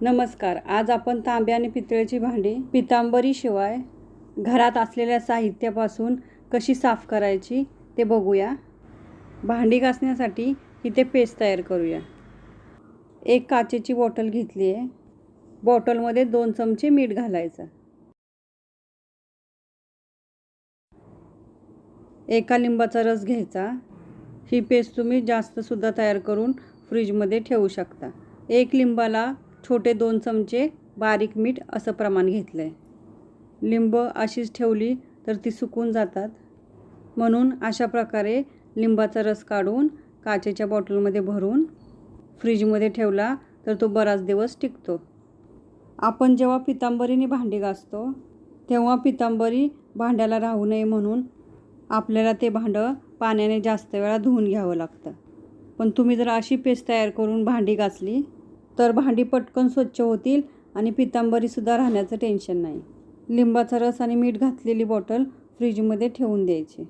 नमस्कार. आज आपण तांब्या आणि पितळेची भांडी पितांबरीशिवाय घरात असलेल्या साहित्यापासून कशी साफ करायची ते बघूया. भांडी घासण्यासाठी इथे पेस्ट तयार करूया. एक काचेची बॉटल घेतली आहे. बॉटलमध्ये 2 चमचे मीठ घालायचं. एका लिंबाचा रस घ्यायचा. ही पेस्ट तुम्ही जास्त सुद्धा तयार करून फ्रीजमध्ये ठेवू शकता. एक लिंबाला छोटे 2 चमचे बारीक मीठ असं प्रमाण घेतलं आहे. लिंब अशीच ठेवली तर ती सुकून जातात, म्हणून अशा प्रकारे लिंबाचा रस काढून काचेच्या बॉटलमध्ये भरून फ्रीजमध्ये ठेवला तर तो बराच दिवस टिकतो. आपण जेव्हा पितांबरीने भांडी घासतो तेव्हा पितांबरी भांड्याला राहू नये म्हणून आपल्याला ते भांडं पाण्याने जास्त वेळा धुवून घ्यावं लागतं. पण तुम्ही जर अशी पेस्ट तयार करून भांडी घासली तर भांडी पटकन स्वच्छ होतील आणि पितांबरीसुद्धा राहण्याचं टेन्शन नाही. लिंबाचा रस आणि मीठ घातलेली बॉटल फ्रीजमध्ये ठेवून द्यायची.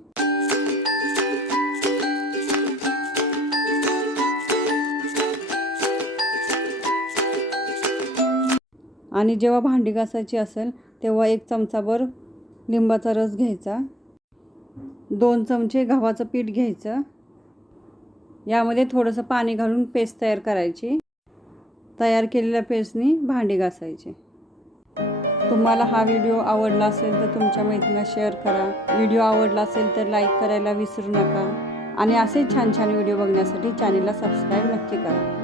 आणि जेव्हा भांडी घासायची असेल तेव्हा 1 चमचाभर लिंबाचा रस घ्यायचा. 2 चमचे गव्हाचं पीठ घ्यायचं. यामध्ये थोडंसं पाणी घालून पेस्ट तयार करायची. तयार केलेल्या पेस्टनी भांडी घासायची. तुम्हाला हा व्हिडिओ आवडला असेल तर तुमच्या मैत्रिणींना शेअर करा. व्हिडिओ आवडला असेल तर लाईक करायला विसरू नका. आणि असे छान छान व्हिडिओ बघण्यासाठी चॅनलला सबस्क्राईब नक्की करा.